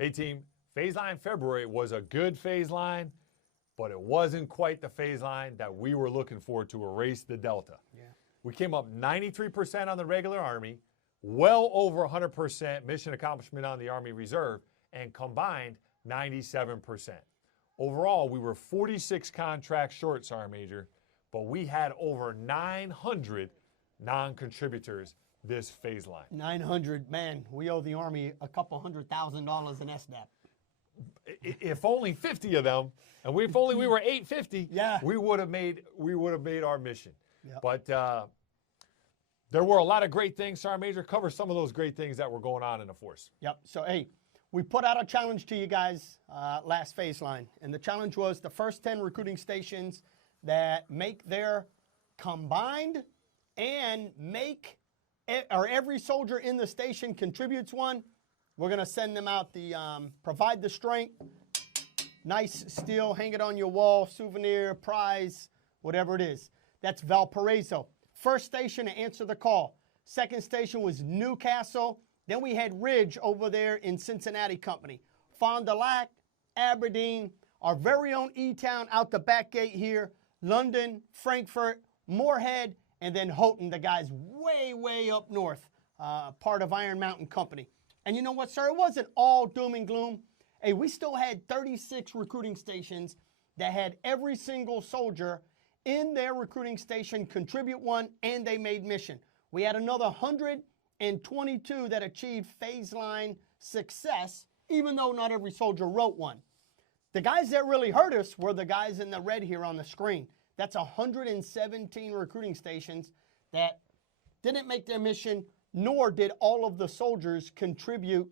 Hey team, phase line February was a good phase line, but it wasn't quite the phase line that we were looking for to erase the delta. Yeah. We came up 93% on the regular Army, well over 100% mission accomplishment on the Army Reserve, and combined 97%. Overall, we were 46 contracts short, Sergeant Major, but we had over 900 non-contributors this phase line. 900, man, we owe the Army a couple $100,000 in SNAP. If only 50 of them, and if only we were 850, yeah, we would have made our mission. Yep. But there were a lot of great things. Sergeant Major, cover some of those great things that were going on in the force. Yep. So hey, we put out a challenge to you guys last phase line, and the challenge was the first 10 recruiting stations that make their combined and every soldier in the station contributes one. We're going to send them out the provide the strength, nice steel, hang it on your wall, souvenir, prize, whatever it is. That's Valparaiso. First station to answer the call. Second station was Newcastle. Then we had Ridge over there in Cincinnati Company. Fond du Lac, Aberdeen, our very own E-Town out the back gate here, London, Frankfurt, Moorhead, and then Houghton, the guys way, way up north, part of Iron Mountain Company. And you know what, sir? It wasn't all doom and gloom. Hey, we still had 36 recruiting stations that had every single soldier in their recruiting station contribute one, and they made mission. We had another 122 that achieved phase line success, even though not every soldier wrote one. The guys that really hurt us were the guys in the red here on the screen. That's 117 recruiting stations that didn't make their mission, nor did all of the soldiers contribute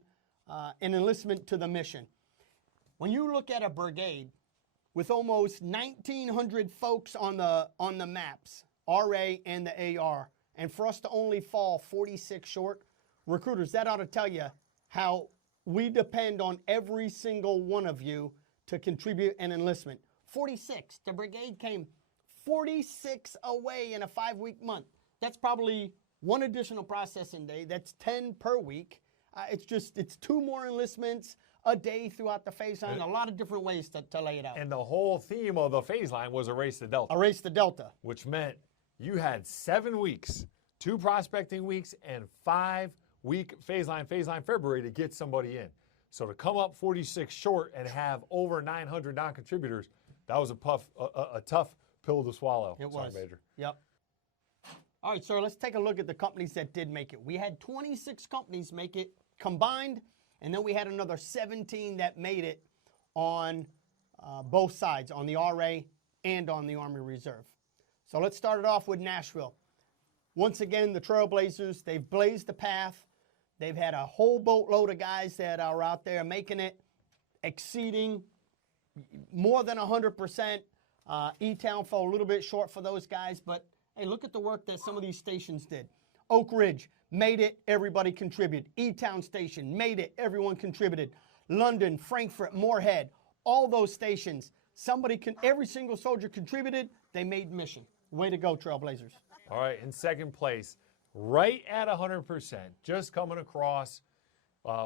an enlistment to the mission. When you look at a brigade with almost 1,900 folks on the maps, RA and the AR, and for us to only fall 46 short, recruiters, that ought to tell you how we depend on every single one of you to contribute an enlistment. 46. The brigade came 46 away in a 5-week month. That's probably one additional processing day. That's 10 per week. It's 2 more enlistments a day throughout the phase line. A lot of different ways to lay it out. And the whole theme of the phase line was erase the delta. Erase the delta. Which meant you had 7 weeks, 2 prospecting weeks, and 5-week phase line February to get somebody in. So to come up 46 short and have over 900 non-contributors, that was a tough pill to swallow. It was. Major. Yep. All right, sir, let's take a look at the companies that did make it. We had 26 companies make it combined, and then we had another 17 that made it on both sides, on the RA and on the Army Reserve. So let's start it off with Nashville. Once again, the Trailblazers, they've blazed the path. They've had a whole boatload of guys that are out there making it, exceeding more than 100%. E-Town fell a little bit short for those guys, but hey, look at the work that some of these stations did. Oak Ridge made it, everybody contributed. E-Town Station made it, everyone contributed. London, Frankfurt, Moorhead, all those stations, every single soldier contributed, they made mission. Way to go, Trailblazers. All right, in second place, right at 100%, just coming across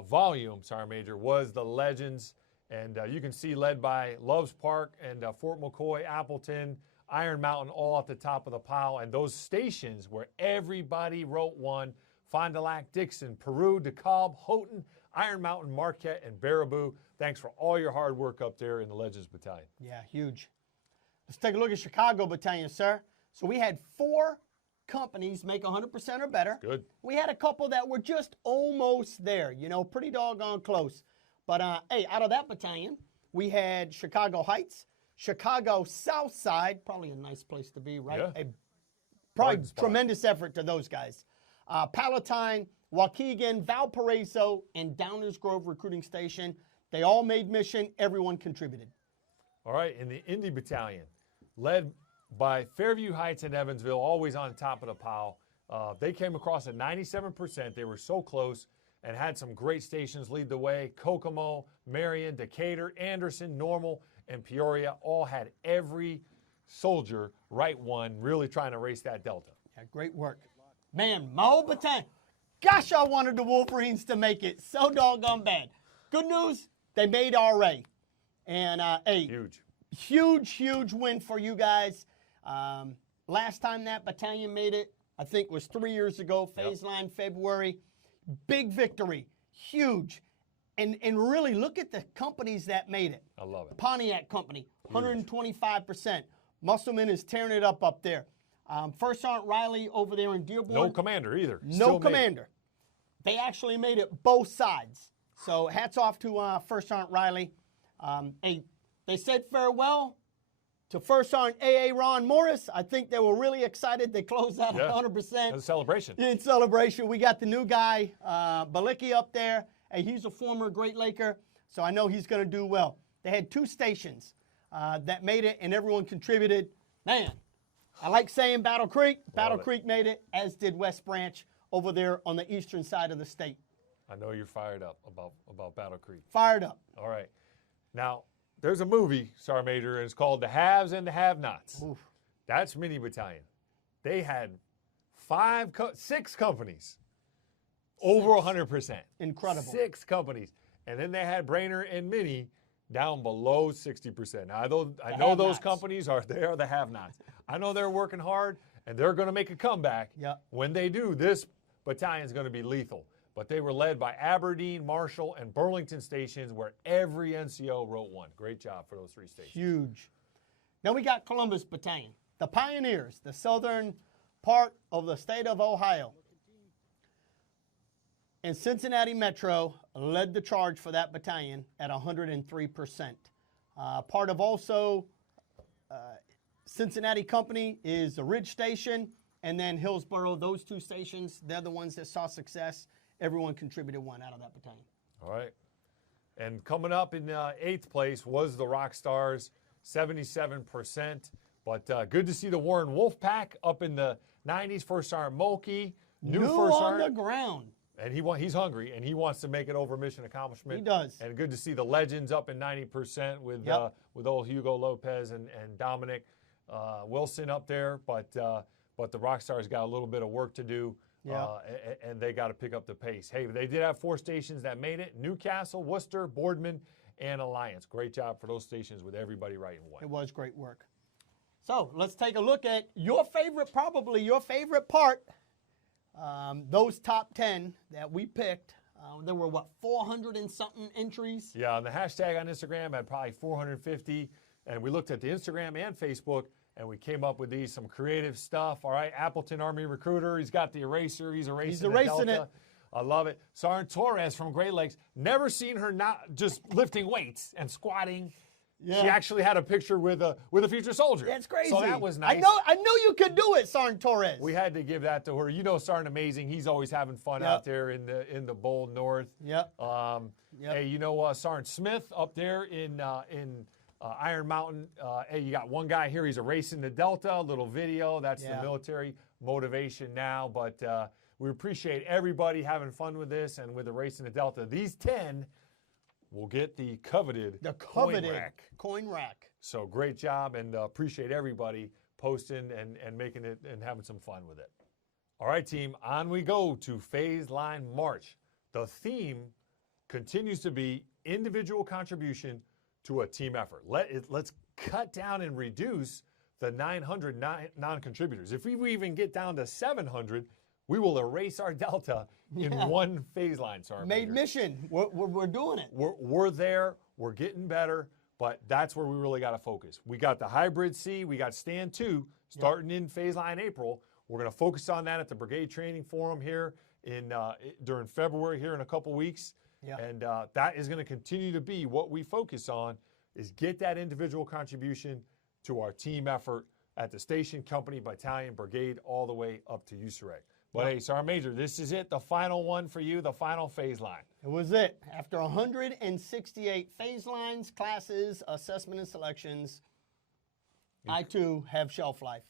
volume, Sergeant Major, was the Legends. And you can see led by Loves Park and Fort McCoy, Appleton, Iron Mountain, all at the top of the pile. And those stations where everybody wrote one, Fond du Lac, Dixon, Peru, DeKalb, Houghton, Iron Mountain, Marquette, and Baraboo. Thanks for all your hard work up there in the Legends Battalion. Yeah, huge. Let's take a look at Chicago Battalion, sir. So we had 4 companies make 100% or better. Good. We had a couple that were just almost there, pretty doggone close. But, hey, out of that battalion, we had Chicago Heights, Chicago South Side, probably a nice place to be, right? Yeah. Probably tremendous effort to those guys. Palatine, Waukegan, Valparaiso, and Downers Grove Recruiting Station. They all made mission. Everyone contributed. All right, in the Indy Battalion, led by Fairview Heights and Evansville, always on top of the pile. They came across at 97%. They were so close and had some great stations lead the way. Kokomo, Marion, Decatur, Anderson, Normal, and Peoria all had every soldier write one, really trying to race that delta. Yeah, great work. Man, my old battalion. Gosh, I wanted the Wolverines to make it so doggone bad. Good news, they made RA. And huge win for you guys. Last time that battalion made it, I think was 3 years ago, phase line February. Big victory, huge. And really look at the companies that made it. I love it. Pontiac Company, 125%. Musselman is tearing it up there. First Sergeant Riley over there in Dearborn. No commander either. No commander. They actually made it both sides. So hats off to First Sergeant Riley. They said farewell to First Sergeant A.A. Ron Morris. I think they were really excited. They closed out 100%. It was a celebration. In celebration. We got the new guy, Balicki, up there. Hey, he's a former Great Laker, so I know he's going to do well. They had 2 stations that made it, and everyone contributed. Man, I like saying Battle Creek. Battle Creek made it, as did West Branch over there on the eastern side of the state. I know you're fired up about Battle Creek. Fired up. All right. Now, there's a movie, Sergeant Major, and it's called The Haves and the Have-Nots. Oof. That's Mini Battalion. They had 6 companies over 100%. Incredible. 6 companies. And then they had Brainer and Mini down below 60%. Now, I know those companies are the have-nots. I know they're working hard, and they're going to make a comeback. Yep. When they do, this battalion is going to be lethal. But they were led by Aberdeen, Marshall, and Burlington stations, where every NCO wrote 1. Great job for those 3 stations. Huge. Then we got Columbus Battalion, the Pioneers, the southern part of the state of Ohio. And Cincinnati Metro led the charge for that battalion at 103%. Part of also Cincinnati Company is the Ridge Station, and then Hillsborough. Those 2 stations, they're the ones that saw success. Everyone contributed 1 out of that battalion. All right. And coming up in 8th place was the Rock Stars, 77%. But good to see the Warren Wolf Pack up in the 90s. First Sergeant Mulkey, new First on Sergeant. the ground. And he's hungry, and he wants to make it over mission accomplishment. He does. And good to see the legends up in 90% with old Hugo Lopez and Dominic Wilson up there. But the Rock Stars got a little bit of work to do. And they got to pick up the pace. Hey, they did have 4 stations that made it: Newcastle, Worcester, Boardman, and Alliance. Great job for those stations with everybody writing 1. It was great work. So let's take a look at probably your favorite part. Those top 10 that we picked. There were, 400 and something entries? Yeah, and the hashtag on Instagram had probably 450. And we looked at the Instagram and Facebook, and we came up with some creative stuff. All right, Appleton Army Recruiter. He's got the eraser. He's erasing the Delta. I love it. Sergeant Torres from Great Lakes. Never seen her not just lifting weights and squatting. Yeah. She actually had a picture with a future soldier. That's crazy. So that was nice. I know you could do it, Sergeant Torres. We had to give that to her. You know, Sergeant Amazing. He's always having fun out there in the bold north. Yep. Hey, you know Sergeant Smith up there in Iron Mountain. Hey, you got one guy here. He's erasing the Delta. A little video. That's the military motivation now. But we appreciate everybody having fun with this and with erasing the Delta. These 10 will get the coveted coin rack. So great job, and appreciate everybody posting and making it and having some fun with it. All right, team, on we go to Phase Line March. The theme continues to be individual contribution to a team effort. Let's cut down and reduce the 900 non-contributors. If we even get down to 700, we will erase our Delta in 1 phase line, Sergeant. Made mission. We're doing it. We're there. We're getting better, but that's where we really got to focus. We got the Hybrid C. We got Stand 2 starting in phase line April. We're going to focus on that at the Brigade Training Forum here during February here in a couple weeks. And that is going to continue to be what we focus on, is get that individual contribution to our team effort at the station, company, battalion, brigade, all the way up to USAREC. But hey, Sergeant Major, this is it, the final one for you, the final phase line. It was it. After 168 phase lines, classes, assessment, and selections, I too have shelf life.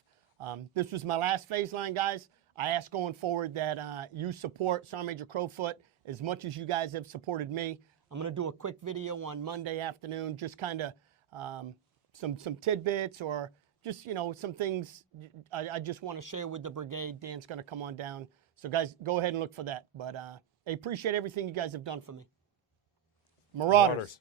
This was my last phase line, guys. I ask going forward that you support Sergeant Major Crowfoot as much as you guys have supported me. I'm going to do a quick video on Monday afternoon, just kind of some tidbits or just, some things I just want to share with the brigade. Dan's going to come on down. So, guys, go ahead and look for that. But I appreciate everything you guys have done for me. Marauders.